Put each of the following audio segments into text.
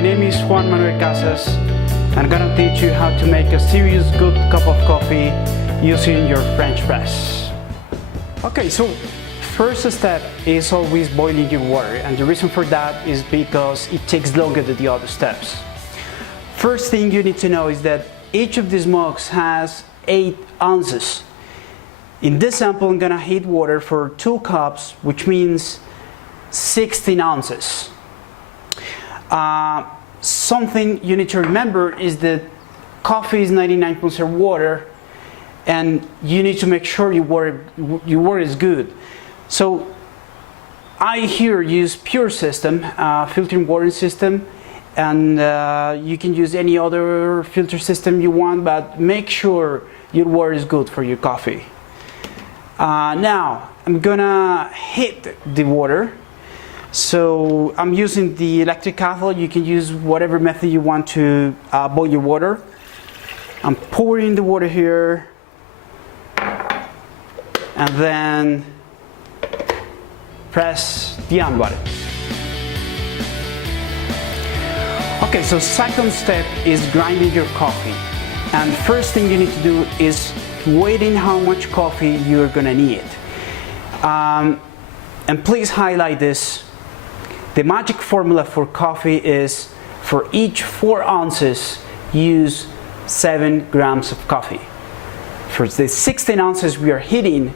My name is Juan Manuel Casas, and I'm gonna teach you how to make a serious good cup of coffee using your French press. Okay, so first step is always boiling your water, and the reason for that is because it takes longer than the other steps. First thing you need to know is that each of these mugs has 8 ounces. In this sample, I'm gonna heat water for 2 cups, which means 16 ounces. Something you need to remember is that coffee is 99% water, and you need to make sure your water is good. So I here use pure system, filtering water system, and you can use any other filter system you want, but make sure your water is good for your coffee. Now I'm gonna heat the water. So I'm using the electric kettle. You can use whatever method you want to boil your water. I'm pouring the water here, and then press the on button. Okay, so second step is grinding your coffee. And first thing you need to do is weighing how much coffee you're gonna need. And please highlight this. The magic formula for coffee is for each 4 ounces, use 7 grams of coffee. For the 16 ounces we are heating,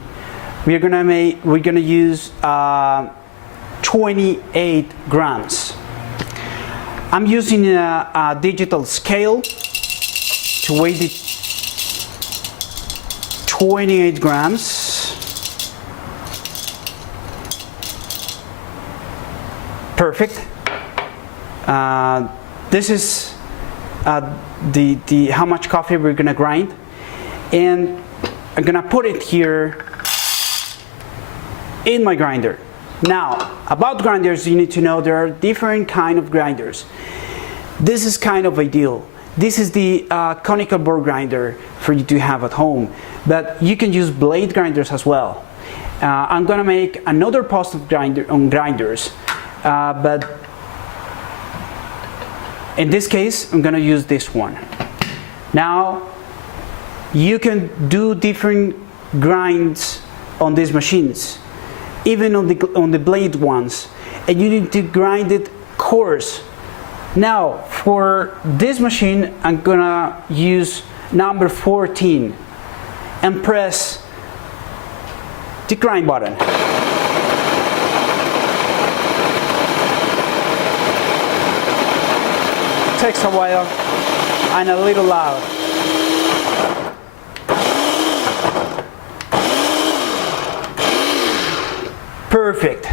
we're gonna use 28 grams. I'm using a digital scale to weigh the 28 grams. Perfect. This is how much coffee we're gonna grind, and I'm gonna put it here in my grinder. Now, about grinders, you need to know there are different kind of grinders. This is kind of ideal. This is the conical board grinder for you to have at home, but you can use blade grinders as well. I'm gonna make another post of grinders. But in this case, I'm gonna use this one. Now, you can do different grinds on these machines, even on the blade ones, and you need to grind it coarse. Now, for this machine, I'm gonna use number 14 and press the grind button. Takes a while and a little loud. Perfect.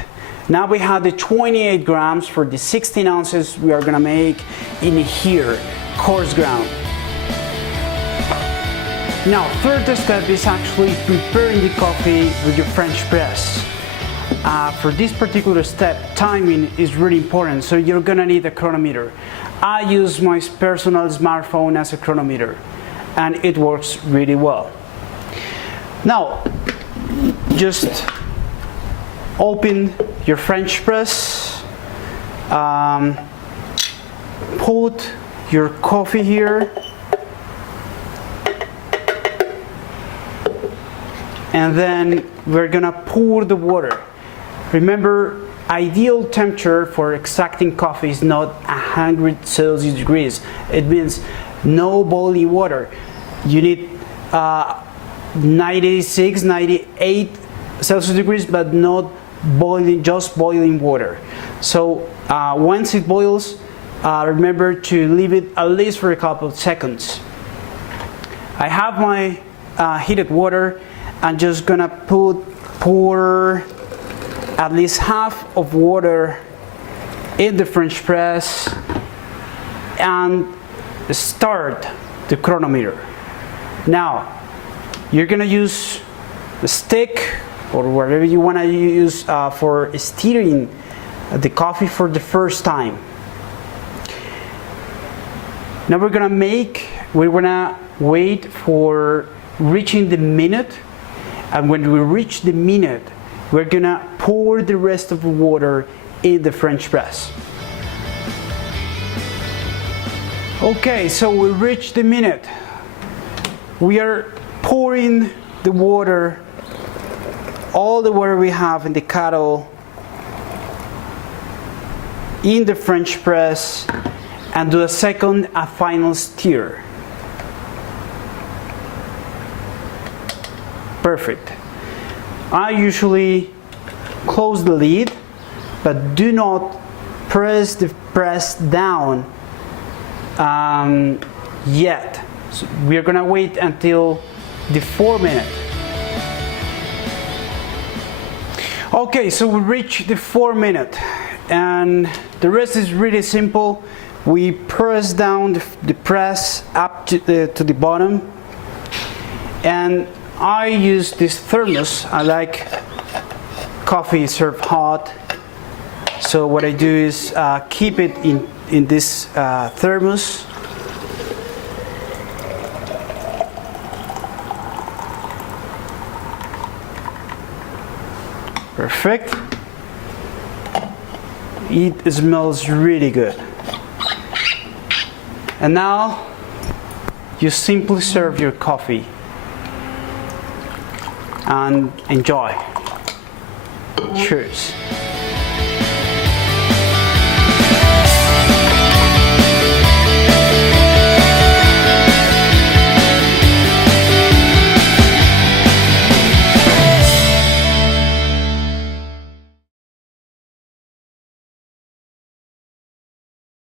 Now we have the 28 grams for the 16 ounces we are gonna make in here, coarse ground. Now, third step is actually preparing the coffee with your French press. For this particular step, timing is really important, so you're gonna need a chronometer. I use my personal smartphone as a chronometer, and it works really well. Now, just open your French press, put your coffee here, and then we're gonna pour the water. Remember, ideal temperature for extracting coffee is not 100 Celsius degrees. It means no boiling water. You need 96, 98 Celsius degrees, but not boiling, just boiling water. So once it boils, remember to leave it at least for a couple of seconds. I have my heated water. I'm just gonna pour at least half of water in the French press and start the chronometer. Now, you're gonna use the stick or whatever you wanna use for stirring the coffee for the first time. Now we're gonna wait for reaching the minute, and when we reach the minute, we're gonna pour the rest of the water in the French press. Okay, so we reached the minute. We are pouring the water, all the water we have in the kettle, in the French press, and do a final stir. Perfect. I usually close the lid, but do not press the press down yet. So we are gonna wait until the 4 minute. Okay, so we reach the 4 minute, and the rest is really simple. We press down the press up to the bottom, and I use this thermos. I like coffee served hot, so what I do is keep it in this thermos. Perfect. It smells really good. And now you simply serve your coffee and enjoy. Cheers.